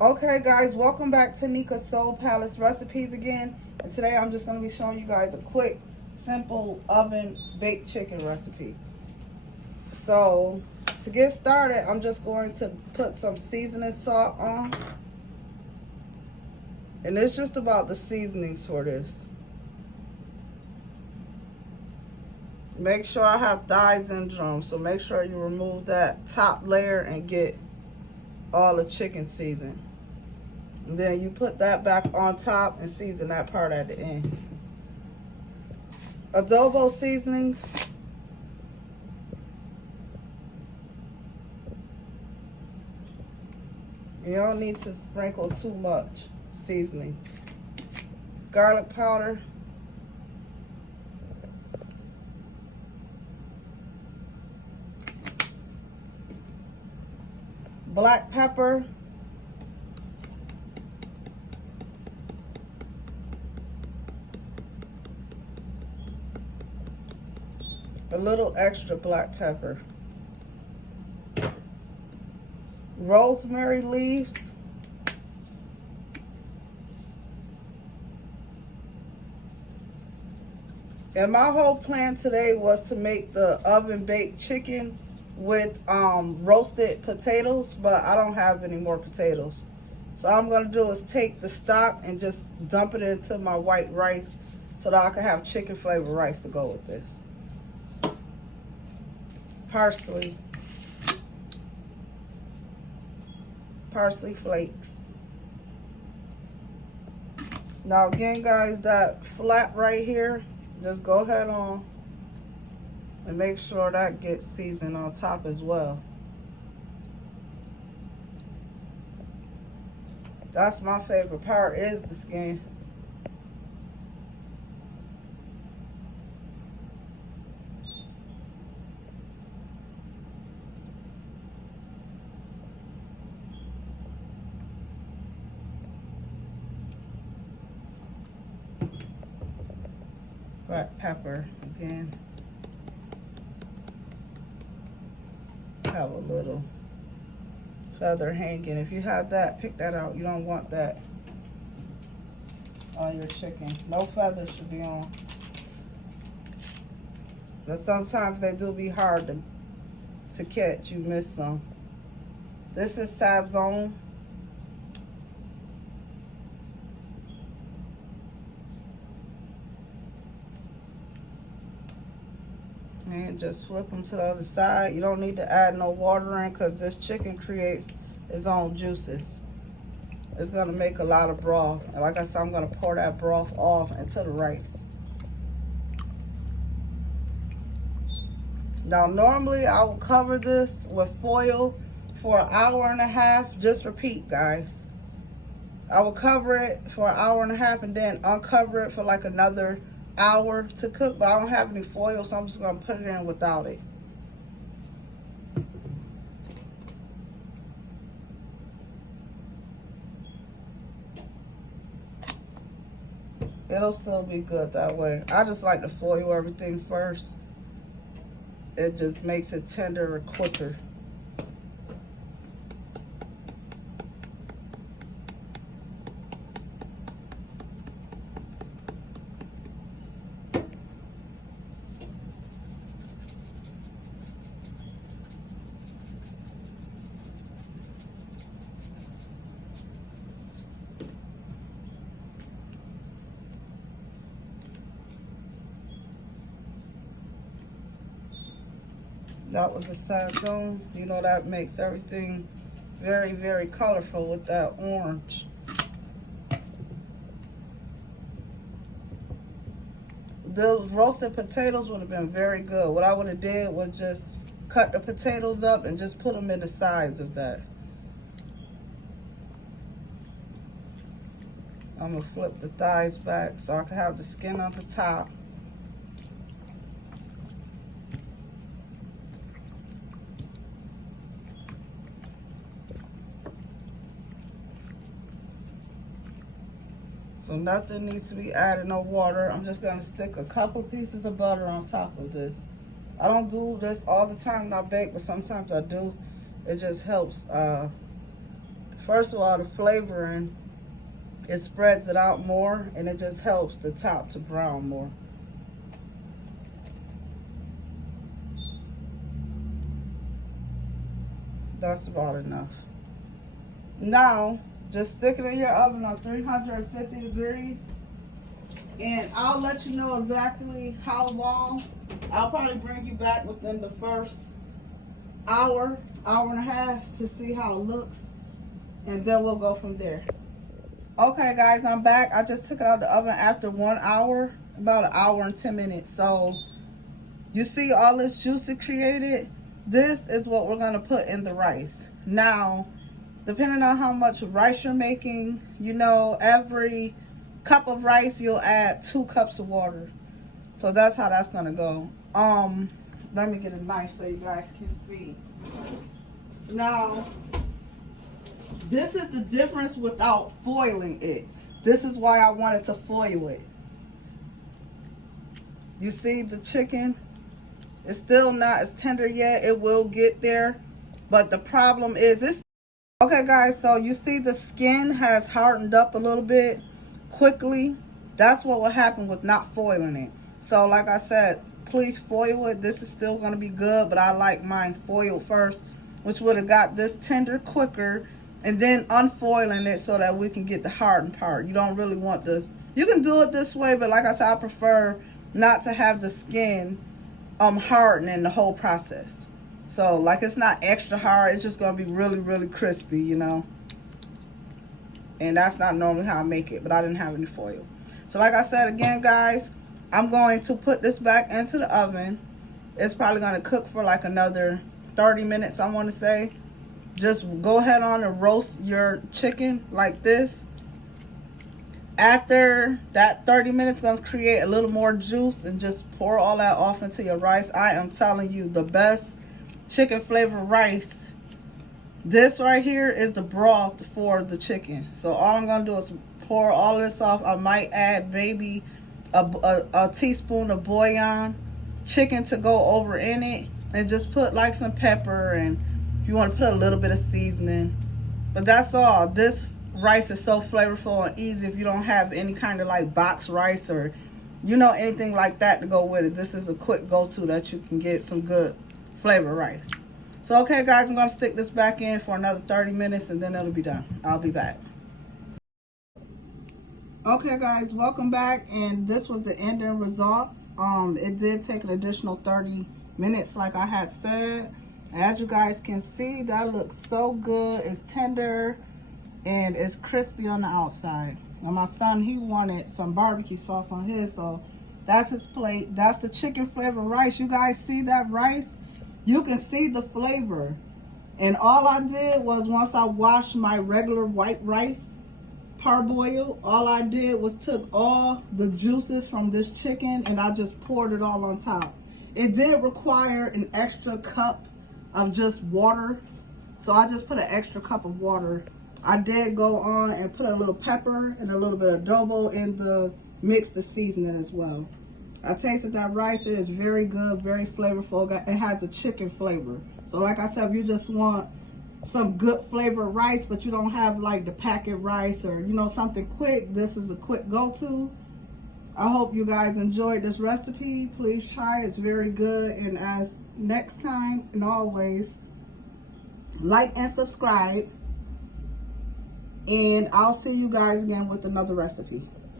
Okay guys, welcome back to Nika's Soul Palace Recipes again. And today I'm just going to be showing you guys a quick, simple oven baked chicken recipe. So to get started, I'm just going to put some seasoning salt on. And it's just about the seasonings for this. Make sure I have thigh syndrome, so make sure you remove that top layer and get all the chicken seasoned. And then you put that back on top and season that part at the end. Adobo seasonings. You don't need to sprinkle too much seasonings. Garlic powder. Black pepper. A little extra black pepper. Rosemary leaves. And my whole plan today was to make the oven baked chicken with roasted potatoes, but I don't have any more potatoes. So all I'm gonna do is take the stock and just dump it into my white rice so that I can have chicken flavored rice to go with this. Parsley. Parsley flakes. Now again guys, that flat right here, just go ahead on and make sure that gets seasoned on top as well. That's my favorite part, is the skin. Black pepper again. Have a little feather hanging. If you have that, pick that out. You don't want that on your chicken. No feathers should be on. But sometimes they do be hard to catch. You miss some. This is Sazon. And just flip them to the other side. You don't need to add no water in because this chicken creates its own juices. It's going to make a lot of broth. And like I said, I'm going to pour that broth off into the rice. Now, normally I will cover this with foil for an hour and a half. Just repeat, guys. I will cover it for an hour and a half and then uncover it for like another hour to cook, but I don't have any foil, so I'm just going to put it in without it. It'll still be good that way. I just like to foil everything first. It just makes it tenderer quicker. That was the Sazon. You know, that makes everything very, very colorful with that orange. Those roasted potatoes would have been very good. What I would have did was just cut the potatoes up and just put them in the sides of that. I'm gonna flip the thighs back so I can have the skin on the top. So nothing needs to be added, no water. I'm just gonna stick a couple pieces of butter on top of this. I don't do this all the time when I bake, but sometimes I do. It just helps first of all, the flavoring, it spreads it out more, and it just helps the top to brown more. That's about enough. Now, just stick it in your oven on 350 degrees. And I'll let you know exactly how long. I'll probably bring you back within the first hour, hour and a half to see how it looks. And then we'll go from there. Okay guys, I'm back. I just took it out of the oven after 1 hour, about an hour and 10 minutes. So you see all this juice it created? This is what we're gonna put in the rice. Now, depending on how much rice you're making, you know, every cup of rice, you'll add 2 cups of water. So that's how that's gonna go. Let me get a knife so you guys can see. Now, this is the difference without foiling it. This is why I wanted to foil it. You see the chicken? It's still not as tender yet. It will get there. But the problem is this. Okay guys, so you see the skin has hardened up a little bit quickly. That's what will happen with not foiling it. So like I said, please foil it. This is still going to be good, but I like mine foiled first, which would have got this tender quicker, and then unfoiling it so that we can get the hardened part. You don't really want the, you can do it this way, but like I said, I prefer not to have the skin hardening the whole process. So like it's not extra hard, it's just gonna be really, really crispy, you know. And that's not normally how I make it, but I didn't have any foil. So like I said again, guys, I'm going to put this back into the oven. It's probably gonna cook for like another 30 minutes, I want to say. Just go ahead on and roast your chicken like this. After that 30 minutes, gonna create a little more juice, and just pour all that off into your rice. I am telling you, the best chicken flavor rice. This right here is the broth for the chicken. So all I'm gonna do is pour all of this off. I might add maybe a teaspoon of bouillon chicken to go over in it, and just put like some pepper, and if you want to put a little bit of seasoning. But that's all. This rice is so flavorful and easy if you don't have any kind of like box rice or, you know, anything like that to go with it. This is a quick go-to that you can get some good flavor rice. So okay guys, I'm gonna stick this back in for another 30 minutes and then it'll be done. I'll be back. Okay guys, welcome back, and this was the ending results. It did take an additional 30 minutes like I had said. As you guys can see, that looks so good. It's tender and it's crispy on the outside. And my son, he wanted some barbecue sauce on his, so that's his plate. That's the chicken flavor rice. You guys see that rice? You can see the flavor. And all I did was, once I washed my regular white rice, parboiled, all I did was took all the juices from this chicken and I just poured it all on top. It did require an extra cup of just water, so I just put an extra cup of water. I did go on and put a little pepper and a little bit of adobo in the mix, the seasoning as well. I tasted that rice. It is very good, very flavorful. It has a chicken flavor. So like I said, if you just want some good flavor rice, but you don't have like the packet rice or, you know, something quick, this is a quick go-to. I hope you guys enjoyed this recipe. Please try. It's very good. And as next time and always, like and subscribe. And I'll see you guys again with another recipe.